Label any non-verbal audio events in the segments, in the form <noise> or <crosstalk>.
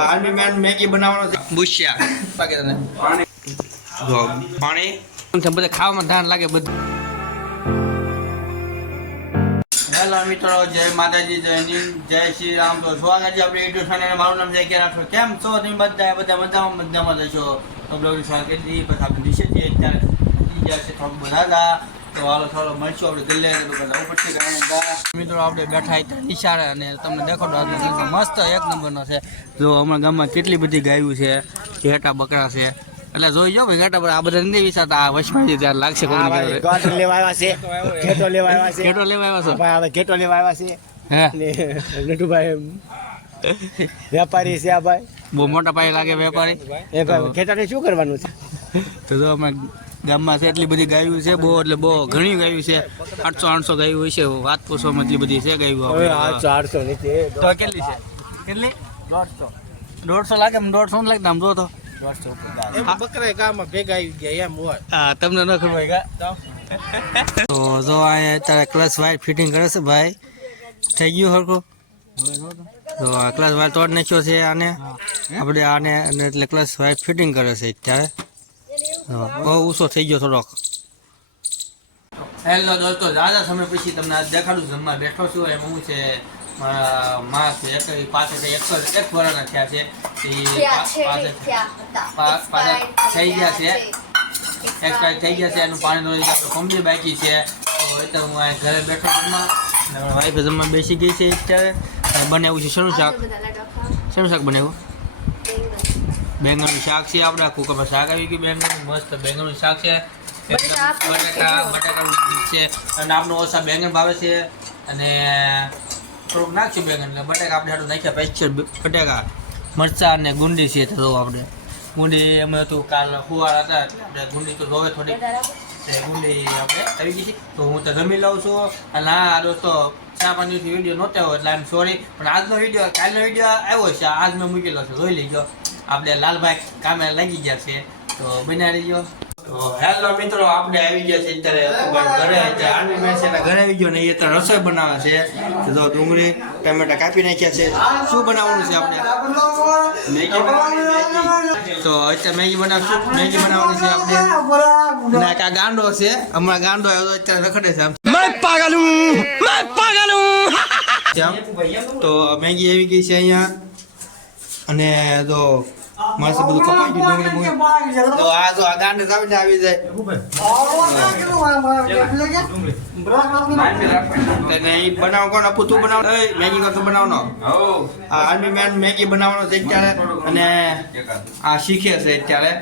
Army main Maggi બનાવવાનો છે. બુશિયા લાગે તને જો પાણી. બધા ખાવામાં ધાન લાગે બધું. હેલો મિત્રો જય માતાજી જય નીલ જય શ્રી રામ. તો સ્વાગત છે આપણે યુટ્યુબ ચેનલ મારું નામ છે કે કેમ છો? તમે બધા બધા મજામાં મજામાં જશો તો બ્લોગ સ્વાગત કરી પછી આપણે દિશે છીએ અત્યારે થઈ થોડું બધા. તો હાલો થોડો મળશું આપણે ગલ્લે જવું પડશે કારણ મિત્રો આપણે બેઠા હતા નિશાળે અને તમને દેખાડો મસ્ત એક નંબરનો છે. જો અમારા ગામમાં કેટલી બધી ગાયું છે ઘેટા બકરા છે. એટલે જોઈ જો ભાઈ ઘેટા આ બધા નથી વિચારતા આ વચમાં ત્યારે લાગશે ગાંઠ લેવા આવ્યા છે. <laughs> ઘેટો લેવા આવ્યા છે. ઘેટો લેવા આવ્યા છો? ભાઈ હવે ઘેટો લેવા આવ્યા છે. હે? નટુભાઈ વેપારી છે આ ભાઈ. બહુ મોટા પાયે લાગે વેપારી. એ ભાઈ ઘેટાને શું કરવાનું છે? તો જો અમે ગામમાં છે એટલી બધી ગાયું છે બહુ એટલે બહુ ઘણી ગાયું છે. આઠસો આઠસો ગાયું હોય છે વાત પૂછવામાં એટલી બધી છે ગાયું હવે આઠસો આઠસો નીચે તો કેટલી છે? કેટલી? દોઢસો. દોઢસો લાગે દોઢસો ને લાગે આમ જો તો. દોઢસો બકરા ભેગા આવી ગયા એમ હોય. તમને ન ખબર તો? જો અહીંયા અત્યારે ક્લચ વાયર ફિટિંગ કરે છે ભાઈ. થઈ ગયું હરખું? તો આ ક્લચ વાયર તોડ નાખ્યો છે આને. આપણે આને અને એટલે ક્લચ વાયર ફિટિંગ કરે છે અત્યારે. બહુ ઓછો થઈ ગયો થોડોક. હેલો દોસ્તો દાદા સમય પછી તમને આજ દેખાડું જમવા બેઠો છું. એમ હું છે મારા માં છે એક પાછળ એકસો એક વર્ષના થયા છે. એ થઈ ગયા છે. એક્સપાયર થઈ ગયા છે. એનું પાણી નોળી આપણે કોમ્બી બાકી છે. તો એટલે હું અહીં ઘરે બેઠો જમવા. વાઈફ જમવા બેસી ગઈ છે અત્યારે. બને બનાવ્યું છે. શેનું શાક? શરૂ. શેનું શાક બનાવ્યું? બેંગનનું શાક છે આપણે કુકરમાં શાક આવી ગયું બેંગણનું મસ્ત બેંગણનું શાક છે બટાકા બટાકા બટાકાનું છે. અને આપણું ઓછા બેંગણ ભાવે છે. અને થોડુંક બેંગન એટલે બટાકા આપણે હાટું નાખ્યા પેસ્ચર બટાકા મરચા અને ગુંડી છે તો આપણે. ગુંડી અમે હતું કાલ ફુવાળ હતા એટલે આપણે ગુંડી તો જોવે થોડી તે ગુંડી આપણે આવી ગઈ તો હું તો જમી લઉં છું. અને હા દોસ્તો ચાર પાંચ દિવસથી વીડિયો નહોતો આવ્યો એટલે આમ સોરી પણ આજનો વીડિયો કાલનો વીડિયો આવ્યો છે. આજ મેં મૂકેલો છે. જોઈ લેજો. આપણે લાલભાઈ કામે લાગી ગયા છે. તો બનાવી રહીજો. તો હેલો મિત્રો આપણે આવી ગયા છે અત્યારે ઘરે આની આર્મી મેન છે એના ઘરે આવી ગયો ને એ અત્યારે રસોઈ બનાવે છે. તો જો ડુંગળી ટમેટા કાપી નાખ્યા છે. શું બનાવવાનું છે આપણે? મેગી બનાવવાની મેગી. તો અત્યારે મેગી બનાવશું. મેગી બનાવવાની છે આપણે. ના કા ગાંડો છે. હમણાં ગાંડો આવ્યો તો અત્યારે રખડે છે આમ. આમ. તો મેગી આવી ગઈ છે અહીંયા. અને જો મસ્ત બધું કપાઈ ગયું તો આ જો આ દાંડ સામે આવી જાય. તને ઈ બનાવ કોણ? આપું તું બનાવ. મેગી કોણ તું બનાવનો. આ આર્મી મેન મેગી બનાવવાનો છે અત્યારે. અને આ શીખે છે અત્યારે.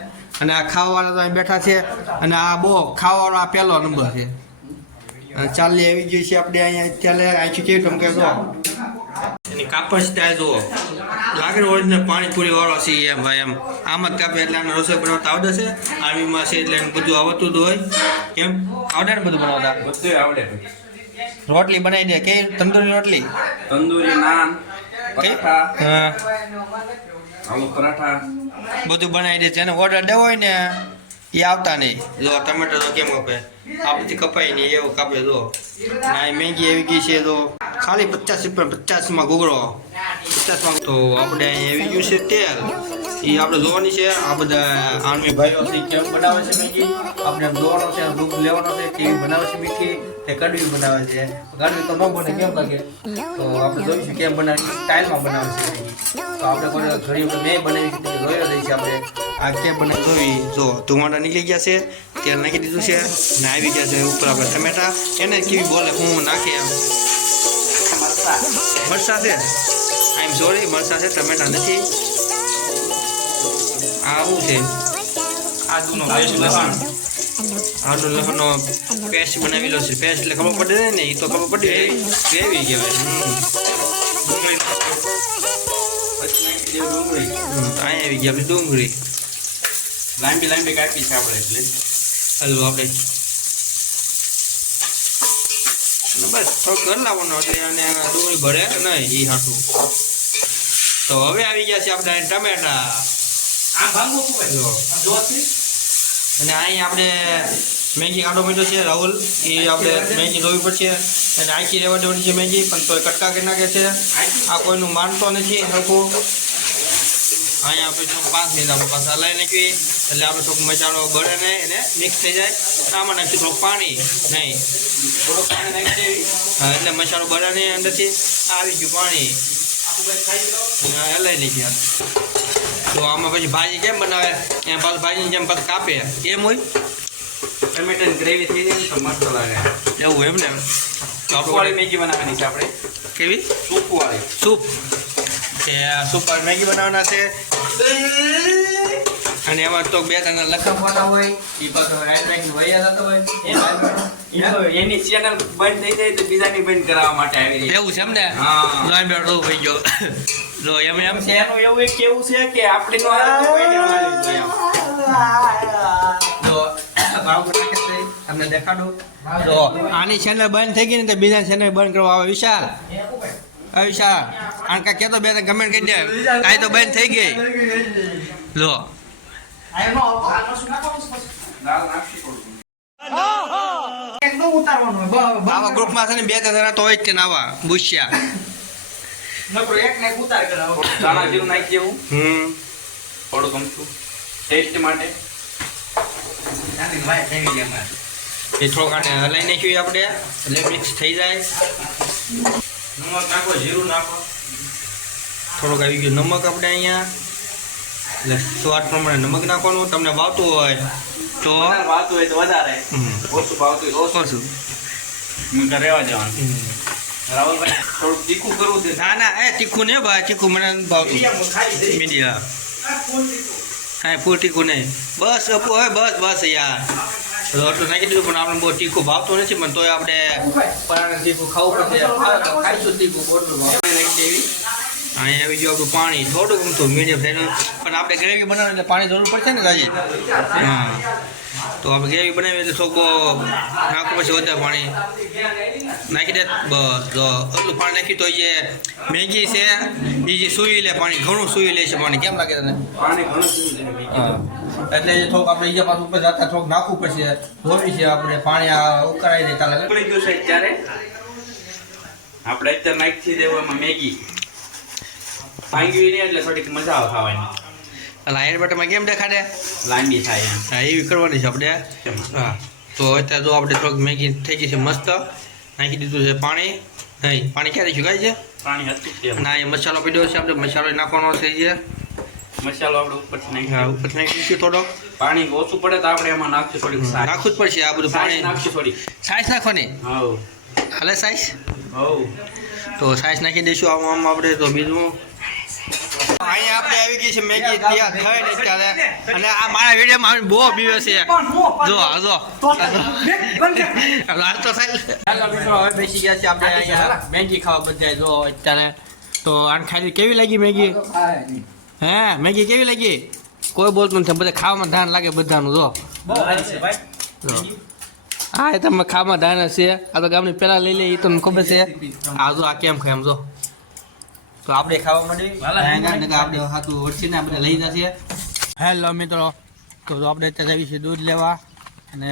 અને આ ખાવાવાળા તો અહીં બેઠા છે. અને આ બહુ ખાવાવાળો આ પહેલો નંબર છે. અને ચાલી આવી ગયું છે આપણે અહીંયા અત્યારે. અહીંથી કેવી ટમકે જો એની કાપસતા જુઓ લાગે ઓરિજિનલ પાણીપુરી વાળો છે એમ ભાઈ એમ. આમ જ કાપે એટલે આને રસોઈ બનાવતા આવડે છે. આર્મીમાં છે એટલે એને બધું આવડતું જ હોય. કેમ? આવડે ને બધું બનાવતા? બધું આવડે રોટલી બનાવી દે. કે તંદુરી રોટલી? તંદૂરી નાન કઈ પરાઠા. બધું બનાવી દે. છે એને ઓર્ડર દેવો હોય ને એ આવતા નહીં. જો ટમેટો તો કેમ કપે આ બધી કપાય નહીં એવું કાપે જો. ના મેગી એવી ગઈ છે તો ખાલી પચાસ રૂપિયા પચાસમાં ઘૂગડો પચાસમાં તો આપણે આવી ગયું છે તેલ. એ આપણે જોવાની છે, આ બધા આર્મી ભાઈઓ કેમ બનાવે છે મેગી? આપણે એમ જોવાનો છે, દૂધ લેવાનો છે, કેવી બનાવે છે મીઠી તે કડવી બનાવે છે. કડવી તો ન કેમ લાગે? તો આપણે જોઈશું કેમ બનાવે સ્ટાઇલમાં બનાવે છે તો આપણે ઘણી વખત મેં બનાવી તે જોઈ રહી છે આપણે. આ કેમ બને જોવી જો, ધુમાડા નીકળી ગયા છે, તેલ નાખી દીધું છે ને આવી ગયા છે ઉપર આપણે ટમેટા. એને કેવી બોલે, હું નાખે એમ. મરસા છે આઈ એમ સોરી મરસા છે ટમેટા નથી આવું છે? આદુનો પેસ્ટ લસણ. આદુ લસણનો પેસ્ટ બનાવેલો છે. પેસ્ટ એટલે ખબર પડે ને એ તો ખબર પડી ગ્રેવી કહેવાય? ડુંગળી અહીંયા આવી ગયા આપણી ડુંગળી. લાંબી લાંબી કાપી છે આપણે એટલે. હલો આપણે બસ. થોડોક ઘર લાવવાનો એટલે અને ડુંગળી ભરે નહીં એ હાટું. તો હવે આવી ગયા છે આપણે ટમેટા. આ ભાંગો જો. અને અહીં આપણે મેગી આડો મીઠો છે રાહુલ. એ આપણે મેગી ધોવી પડશે. અને આખી રહેવા દેવાની છે મેગી પણ તોય કટકા કરી નાખે છે. આ કોઈનું માનતો નથી સરખું અહીંયા આપણે પાંચ મિનિટ આપણે પાછા હલાવી નાખવી એટલે આપણે થોડુંક મસાલો બળે નહીં એને મિક્સ થઈ જાય. આમાં નાખીશું થોડુંક પાણી નહીં. થોડુંક પાણી નાખી દેવી. એટલે મસાલો બળે નહીં અંદરથી. આવી ગયું પાણી. હલાઈ નહીં ગયા તો આમાં પછી ભાજી કેમ બનાવે? એમ પાછું ભાજીની જેમ પાછું કાપે. એમ હોય? ટમેટાની ગ્રેવી થઈ જાય તો મસ્ત લાગે. એવું એમ ને? આપણે મેગી બનાવવાની છે આપણે. કેવી? સૂપવાળી. સૂપ. કે સૂપ મેગી બનાવવાના છે? અને એમાં તો બે ત્રણ લખવાના હોય એ પાછો રાઈટ રાઈટ વૈયા થતો હોય. એની ચેનલ બંધ થઈ જાય તો બીજાની બંધ કરાવવા માટે આવી રહી એવું છે એમ ને? હા. લોહી બેઠો થઈ ગયો લો એમ એમ. છે એનું એવું એક કેવું છે કે આપણી નો તમને દેખાડું. જો આની ચેનલ બંધ થઈ ગઈ ને તો બીજા ચેનલ બંધ કરવા આવે. વિશાલ. આ વિશાલ. આને કાંઈ કહેતો બે કમેન્ટ કરી દે. કાંઈ તો બંધ થઈ ગઈ. નાખી થોડું. આવા ગ્રુપમાં છે. ને બે ત્રણ જણા તો હોય જ ને ગુસ્યા ધાણા જીરું નાખી દેવું. હમ. થોડું ગમતું ટેસ્ટ માટે. એ થોડોક આને હલાઈ નાખ્યું આપણે એટલે મિક્સ થઈ જાય. નમક નાખો જીરું નાખો. થોડોક આવી ગયું નમક આપણે અહીંયા. એટલે સ્વાદ પ્રમાણે નમક નાખવાનું તમને ભાવતું હોય તો ભાવતું હોય તો વધારે. ઓછું ભાવતું હોય ઓછું. હું તો રહેવા જવાનું. રાહુલભાઈ થોડુંક તીખું કરવું છે. ના ના એ તીખું નહીં ભાઈ તીખું મને ભાવતું. મીડિયા હા ફૂલ તીખું. નહીં. બસ અપુ હવે બસ બસ યાર. રોટલું નાખી દીધું પણ આપણે બહુ તીખું ભાવતું નથી પણ તોય આપણે પરાણે તીખું ખાવું પડશે. ખાઈશું તીખું બોટલું નાખી દેવી. અહીંયા આવી ગયું આપણું પાણી. થોડું ગમતું મીડિયમ થઈને પણ આપણે ગ્રેવી બનાવીએ એટલે પાણી જરૂર પડશે ને રાજી? હા. તો આપણે ગ્રેવી બનાવીએ એટલે થોડુંક નાખવું પછી વધારે પાણી. નાખી દે. બસ. જો એટલું પાણી નાખી તો જે મેગી છે એ જે સૂઈ લે પાણી ઘણું સૂઈ લે છે પાણી. કેમ લાગે તને? પાણી ઘણું સૂઈ લે હા. એટલે થોડુંક આપણે ઈજા પાછું ઉપર જતા થોડુંક નાખવું પડશે ધોવી છે આપણે. પાણી આ ઉકળાઈ દે ચાલે ઉકળી ગયું છે અત્યારે. આપણે અત્યારે નાખી દેવું એમાં મેગી. ભાંગી નહીં એટલે થોડીક મજા આવે ખાવાની. આયર બટરમાં કેમ દેખાડે? લાંબી થાય હા એવી કરવાની છે આપણે. હા. તો અત્યારે જો આપણે થોડીક મેગી થઈ ગઈ છે મસ્ત. નાખી દીધું છે પાણી. નહીં પાણી ક્યારે સુકાય છે? પાણી હતું. આ એ મસાલો પીડ્યો છે આપણે. મસાલો નાખવાનો છે જે. મસાલો આપણે ઉપરથી નાખી હા દેવું. ઉપર નાખી દઈશું પાણી ઓછું પડે તો આપણે એમાં નાખશું થોડીક નાખવું જ પડશે આ બધું પાણી. નાખશું થોડી સાઈઝ નાખવાની? હા હાલે સાઈઝ? હવ. તો સાઈઝ નાખી દઈશું. આમ આપણે તો બીજું અહીંયા આપણે આવી ગઈ છે મેગી તૈયાર થઈ ને ત્યારે. અને આ મારા વિડીયોમાં આવીને બહુ બીવે છે. જો આ જો. લાલ તો ચાલો મિત્રો હવે બેસી ગયા છે આપણે અહીંયા મેગી ખાવા બધા જો અત્યારે તો આને ખાલી કેવી લાગી મેગી? હે મેગી કેવી લાગી? કોઈ બોલતું નથી બધા ખાવામાં ધ્યાન લાગે બધાનું જો. હા એ તમે ખાવામાં ધ્યાન હશે આ તો ગામની પેલા લઈ લે એ તમને ખબર છે. આ જો આ કેમ ખાય એમ જો. તો આપણે ખાવા માંડી. આપણે હાથું વરસીને આપણે લઈ જશે. હેલો મિત્રો તો આપણે અત્યારે આવી છે દૂધ લેવા. અને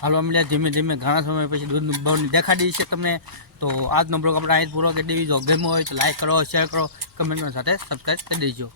હાલવા મળ્યા ધીમે ધીમે ઘણા સમય પછી દૂધનું ભાવ દેખાડી છે તમને. તો આજનો બ્લોગ આપણે અહીં પૂરો કરી દેવી. જો ગમ્યો હોય તો લાઈક કરો શેર કરો કમેન્ટ સાથે સબસ્ક્રાઈબ કરી દેજો.